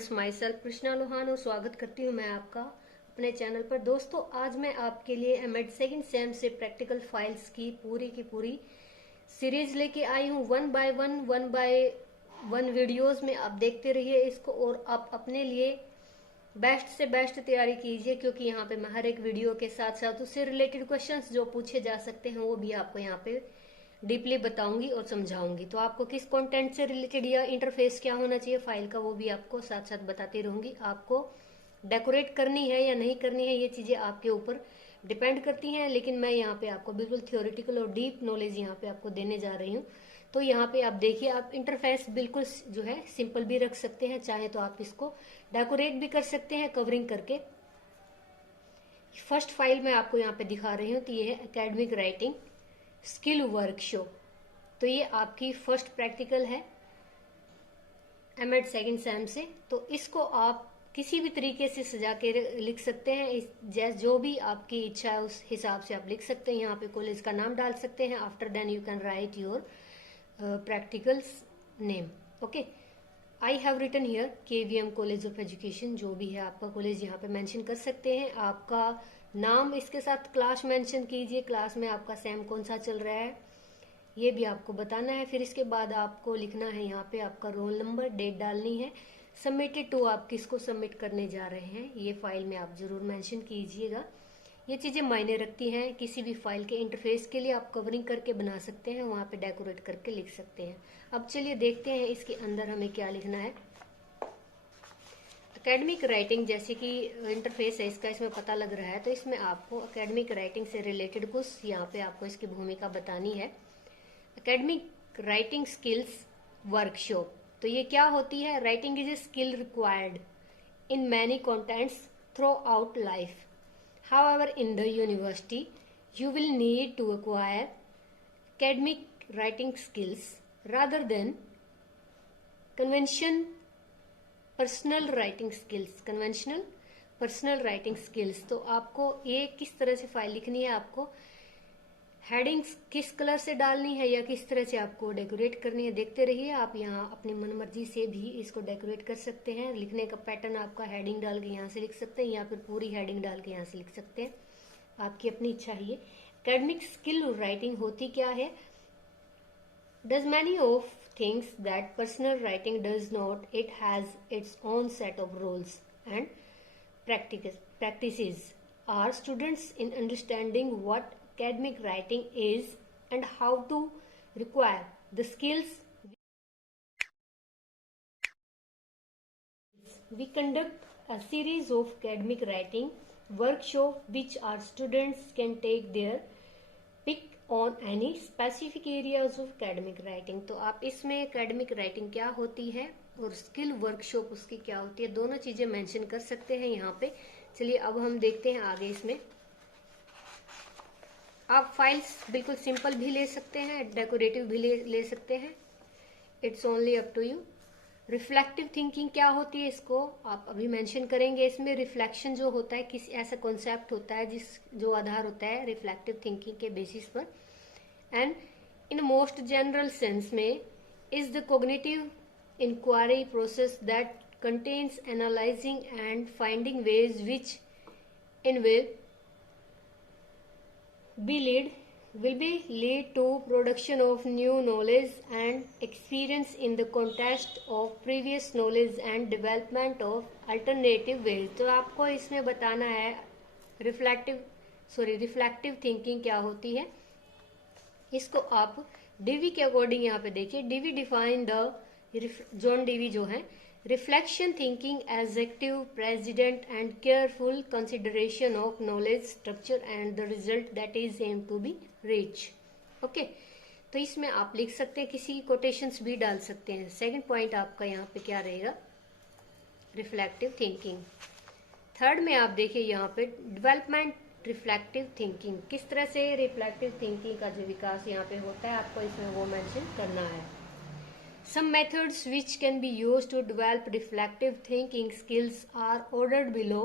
Friends, my self Krishna Lohan और स्वागत करती हूँ मैं आपका अपने चैनल पर। दोस्तों, आज मैं आपके लिए एमएड सेकंड सेम से प्रैक्टिकल फाइल्स की पूरी सीरीज लेके आई हूँ। वन बाय वन वीडियोस में आप देखते रहिए इसको और आप अपने लिए बेस्ट से बेस्ट तैयारी कीजिए, क्योंकि यहाँ पे मैं हर एक वीडियो के साथ साथ उससे रिलेटेड क्वेश्चंस जो पूछे जा सकते हैं वो भी आपको यहाँ पे डीपली बताऊंगी और समझाऊंगी। तो आपको किस कंटेंट से रिलेटेड या इंटरफेस क्या होना चाहिए फाइल का, वो भी आपको साथ साथ बताती रहूंगी। आपको डेकोरेट करनी है या नहीं करनी है, ये चीजें आपके ऊपर डिपेंड करती हैं, लेकिन मैं यहाँ पे आपको बिल्कुल थियोरिटिकल और डीप नॉलेज यहाँ पे आपको देने जा रही हूँ। तो यहाँ पे आप देखिए, आप इंटरफेस बिल्कुल जो है सिंपल भी रख सकते हैं, चाहे तो आप इसको डेकोरेट भी कर सकते हैं कवरिंग करके। फर्स्ट फाइल मैं आपको यहाँ पे दिखा रही हूँ, तो ये है एकेडमिक राइटिंग स्किल वर्कशॉप। तो ये आपकी फर्स्ट प्रैक्टिकल है एमएड सेकंड सेम से। तो इसको आप किसी भी तरीके से सजा के लिख सकते हैं, जो भी आपकी इच्छा है उस हिसाब से आप लिख सकते हैं। यहाँ पे कॉलेज का नाम डाल सकते हैं। After then you can write your practicals name. Okay, I have written here KVM college of education. जो भी है आपका कॉलेज यहाँ पे मेंशन कर सकते हैं। आपका नाम, इसके साथ क्लास मेंशन कीजिए, क्लास में आपका सेम कौन सा चल रहा है ये भी आपको बताना है। फिर इसके बाद आपको लिखना है यहाँ पे आपका रोल नंबर, डेट डालनी है, सबमिटेड टू, आप किसको सबमिट करने जा रहे हैं ये फाइल में आप जरूर मेंशन कीजिएगा। ये चीजें मायने रखती हैं। किसी भी फाइल के इंटरफेस के लिए आप कवरिंग करके बना सकते हैं, वहां पे डेकोरेट करके लिख सकते हैं। अब चलिए देखते हैं इसके अंदर हमें क्या लिखना है। एकेडमिक राइटिंग, जैसे कि इंटरफेस है इसका, इसमें पता लग रहा है, तो इसमें आपको एकेडमिक राइटिंग से रिलेटेड कुछ यहाँ पे आपको इसकी भूमिका बतानी है। एकेडमिक राइटिंग स्किल्स वर्कशॉप, तो ये क्या होती है? Writing is a skill required in many contents through out life. However, in the university, you will need to acquire academic writing skills rather than conventional personal writing skills. Conventional personal writing skills. तो आपको ये किस तरह से file लिखनी है, आपको headings किस कलर से डालनी है या किस तरह से आपको डेकोरेट करनी है, देखते रहिए। आप यहाँ अपनी मनमर्जी से भी इसको डेकोरेट कर सकते हैं। लिखने का पैटर्न आपका हेडिंग डाल के यहाँ से लिख सकते हैं या फिर पूरी हेडिंग डाल के यहाँ से लिख सकते हैं, आपकी अपनी इच्छा है। एकेडमिक स्किल राइटिंग होती क्या है? Does many of things that personal writing does not. It has its own set of rules and practices are students in understanding what academic writing is and how to require the skills. We conduct a series of academic writing workshop which our students can take their pick on any specific areas of academic writing. तो आप इसमें academic writing क्या होती है और skill workshop उसकी क्या होती है, दोनों चीजें मेंशन कर सकते हैं यहाँ पे। चलिए अब हम देखते हैं आगे। इसमें आप फाइल्स बिल्कुल सिंपल भी ले सकते हैं, डेकोरेटिव भी ले सकते हैं। It's only up to you. Reflective thinking क्या होती है, इसको आप अभी मेंशन करेंगे। इसमें रिफ्लेक्शन जो होता है, किस ऐसा कॉन्सेप्ट होता है जो आधार होता है रिफ्लेक्टिव थिंकिंग के बेसिस पर। And in most general sense में is the cognitive inquiry process that contains analyzing and finding ways which will be lead to production of new knowledge and experience in the context of previous knowledge and development of alternative ways. तो आपको इसमें बताना है reflective thinking क्या होती है। इसको आप डीवी के अकॉर्डिंग यहाँ पे देखिए। डीवी डिफाइन जॉन डीवी जो है, reflection thinking as active president and careful consideration of knowledge structure and the result that is aim to be reach. Okay, तो इसमें आप लिख सकते हैं, किसी कोटेशंस भी डाल सकते हैं। सेकंड पॉइंट आपका यहाँ पे क्या रहेगा? Reflective thinking. थर्ड में आप देखिए यहाँ पे डेवलपमेंट रिफ्लेक्टिव थिंकिंग, किस तरह से रिफ्लेक्टिव थिंकिंग का जो विकास यहाँ पे होता है, आपको इसमें वो मेंशन करना है। Some methods which can be used to develop reflective thinking skills are ordered below.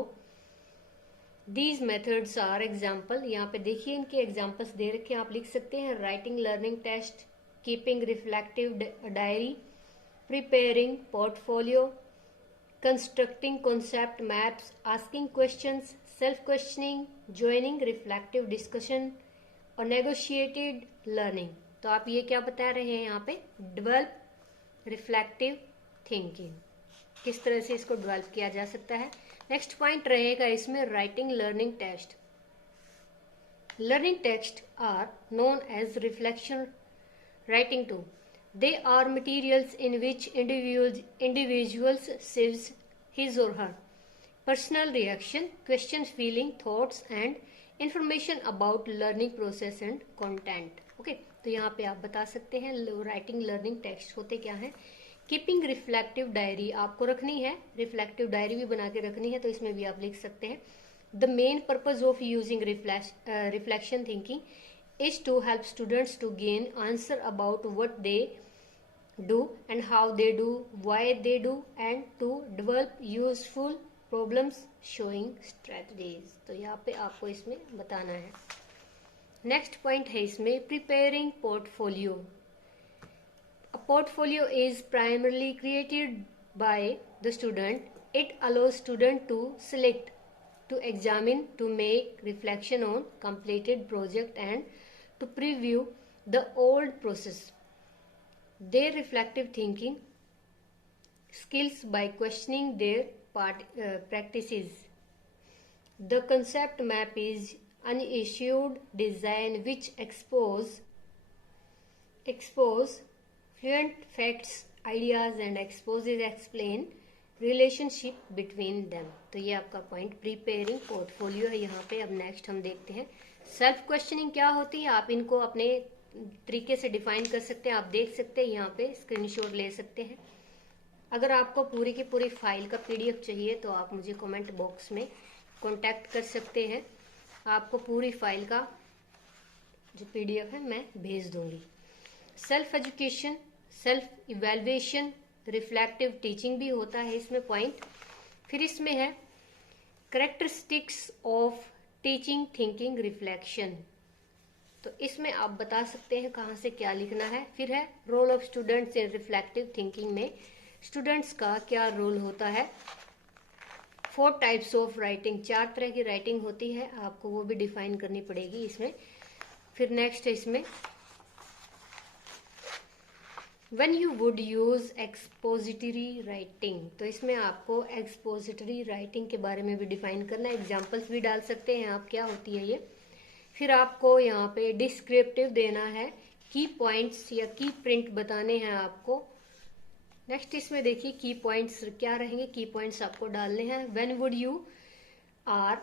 These methods are example, यहाँ पे देखिए इनके एग्जाम्पल्स दे रखे हैं, आप लिख सकते हैं। Writing learning test, keeping reflective diary, preparing portfolio, constructing concept maps, asking questions, self-questioning, joining reflective discussion और negotiated learning। तो आप ये क्या बता रहे हैं यहाँ पे, develop reflective thinking, किस तरह से इसको डेवलप किया जा सकता है। नेक्स्ट पॉइंट रहेगा इसमें writing learning test. Learning test are known as reflection writing too. They are materials in which individuals says his or her personal reaction, questions, feeling, thoughts and information about learning process and content. Okay, तो यहाँ पे आप बता सकते हैं writing learning text होते क्या हैं। कीपिंग रिफ्लेक्टिव डायरी आपको रखनी है, रिफ्लेक्टिव डायरी भी बना के रखनी है, तो इसमें भी आप लिख सकते हैं। The main purpose of using reflection thinking is to help students to gain answer about what they do and how they do, why they do, and to develop useful problems showing strategies। तो यहाँ पे आपको इसमें बताना है। Next point है इसमें preparing portfolio. A portfolio is primarily created by the student. It allows student to select, to examine, to make reflection on completed project and to preview the old process. Their reflective thinking skills by questioning their practices. The concept map is an issued design which expose fluent facts, ideas and explain relationship between them। तो ये आपका point preparing portfolio है यहाँ पे। अब next हम देखते हैं सेल्फ क्वेश्चनिंग क्या होती है। आप इनको अपने तरीके से डिफाइन कर सकते हैं, आप देख सकते हैं, यहाँ पे स्क्रीनशॉट ले सकते हैं। अगर आपको पूरी की पूरी फाइल का पीडीएफ चाहिए तो आप मुझे कमेंट बॉक्स में कांटेक्ट कर सकते हैं, आपको पूरी फाइल का जो पीडीएफ है मैं भेज दूंगी। Self education, self evaluation, reflective teaching भी होता है इसमें पॉइंट। फिर इसमें है characteristics of teaching thinking reflection, तो इसमें आप बता सकते हैं कहाँ से क्या लिखना है। फिर है role of students in reflective thinking में स्टूडेंट्स का क्या रोल होता है। 4 टाइप्स ऑफ राइटिंग, 4 तरह की राइटिंग होती है, आपको वो भी डिफाइन करनी पड़ेगी इसमें। फिर नेक्स्ट है इसमें When you would use expository writing, तो इसमें आपको एक्सपोजिटरी राइटिंग के बारे में भी डिफाइन करना है, एग्जाम्पल्स भी डाल सकते हैं आप क्या होती है ये। फिर आपको यहाँ पे डिस्क्रिप्टिव देना है, की पॉइंट्स या की प्रिंट बताने हैं आपको। नेक्स्ट इसमें देखिए की पॉइंट्स क्या रहेंगे, की पॉइंट्स आपको डालने हैं। When would you are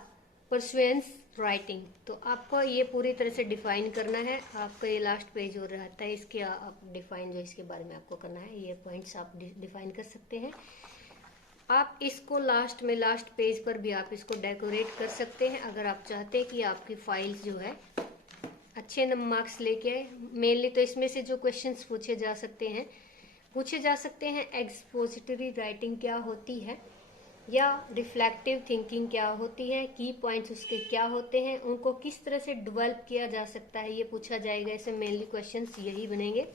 pursuance writing, तो आपको ये पूरी तरह से डिफाइन करना है। आपका ये लास्ट पेज हो रहता है, इसके आप डिफाइन जो इसके बारे में आपको करना है, ये पॉइंट्स आप डिफाइन कर सकते हैं। आप इसको लास्ट में, लास्ट पेज पर भी आप इसको डेकोरेट कर सकते हैं अगर आप चाहते हैं कि आपकी फाइल्स जो है अच्छे मार्क्स लेके आए। मेनली तो इसमें से जो क्वेश्चंस पूछे जा सकते हैं एक्सपोजिटरी राइटिंग क्या होती है या रिफ्लेक्टिव थिंकिंग क्या होती है, की पॉइंट्स उसके क्या होते हैं, उनको किस तरह से डेवलप किया जा सकता है, ये पूछा जाएगा। इसमें मेनली क्वेश्चंस यही बनेंगे,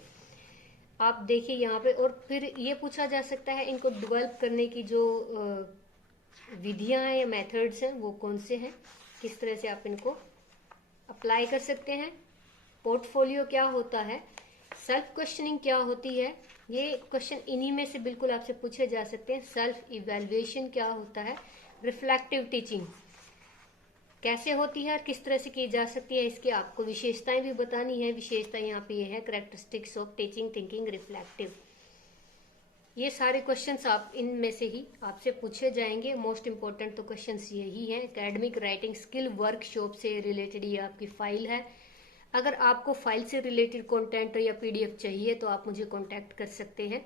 आप देखिए यहाँ पे। और फिर ये पूछा जा सकता है इनको डेवलप करने की जो विधियां हैं या मेथड्स हैं वो कौन से हैं, किस तरह से आप इनको अप्लाई कर सकते हैं। पोर्टफोलियो क्या होता है, सेल्फ क्वेश्चनिंग क्या होती है, ये क्वेश्चन इन्हीं में से बिल्कुल आपसे पूछे जा सकते हैं। सेल्फ इवैल्यूएशन क्या होता है, रिफ्लेक्टिव टीचिंग कैसे होती है और किस तरह से की जा सकती है, इसकी आपको विशेषताएं भी बतानी है। विशेषता यहाँ पे ये है characteristics of teaching thinking reflective. ये सारे क्वेश्चंस आप इनमें से ही आपसे पूछे जाएंगे। मोस्ट इंपॉर्टेंट तो क्वेश्चंस यही हैं। एकेडमिक राइटिंग स्किल वर्कशॉप से रिलेटेड ये आपकी फाइल है। अगर आपको फाइल से रिलेटेड कंटेंट या पीडीएफ चाहिए तो आप मुझे कांटेक्ट कर सकते हैं।